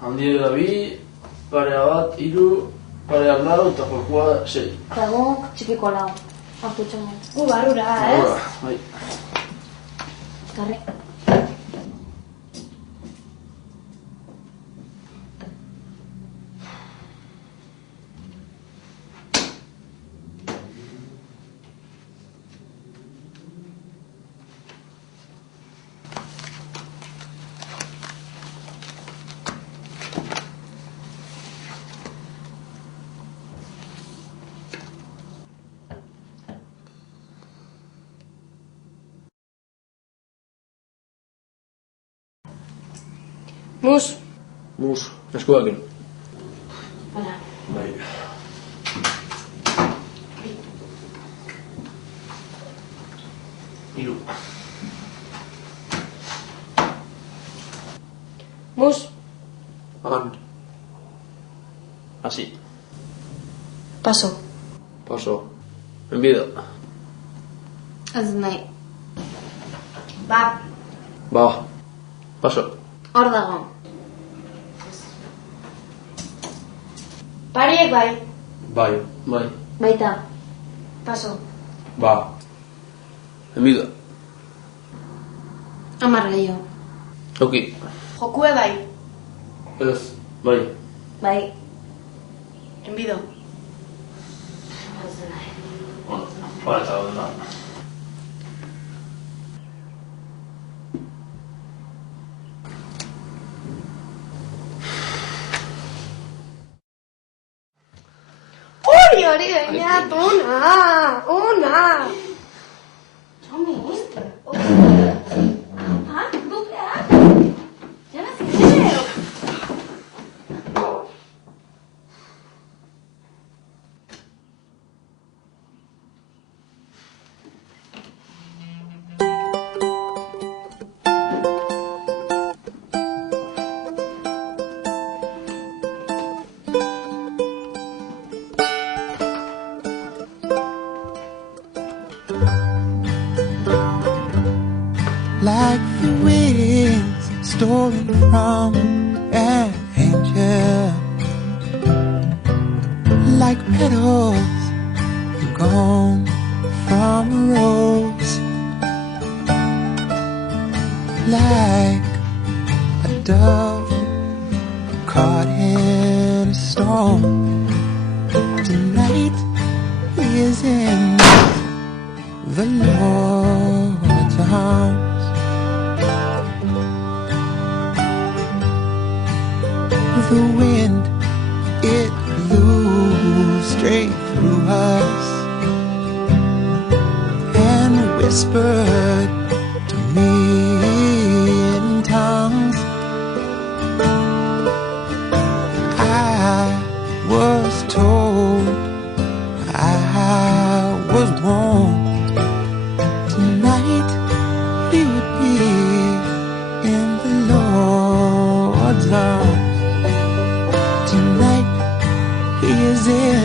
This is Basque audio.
Handiera 2, parea bat 3, parea 4 eta jokua 6. Eta guk txikiko 4. Hartu txomen. Barrura, ez? Barrura, bai. Garri. Mus. Mus, eskuakin. Hala. Bai. Hiru. Mus. Han. Hasi. Paso. Paso. Enbido. Ez nahi. Ba. Ba. Paso. Hor dago. Pariek bai. Bai. Bai. Baita. Paso. Ba. Enbido. 10 gehiago. Oki. Jokue bai. Ez. Bai. Bai. Enbido. Ez nahi. Hora eta gaudena. Hori gainat, ona. Txomi. Ha? Dukea? Jana zinero. Like the winds stolen from an angel, like petals gone from a rose, like a dove caught in a storm. Tonight he is in the Lord's arms. The wind, it blew straight through us and whispered to me in tongues. I was told, I was warned, tonight he would be in the Lord's arms. Tonight he is in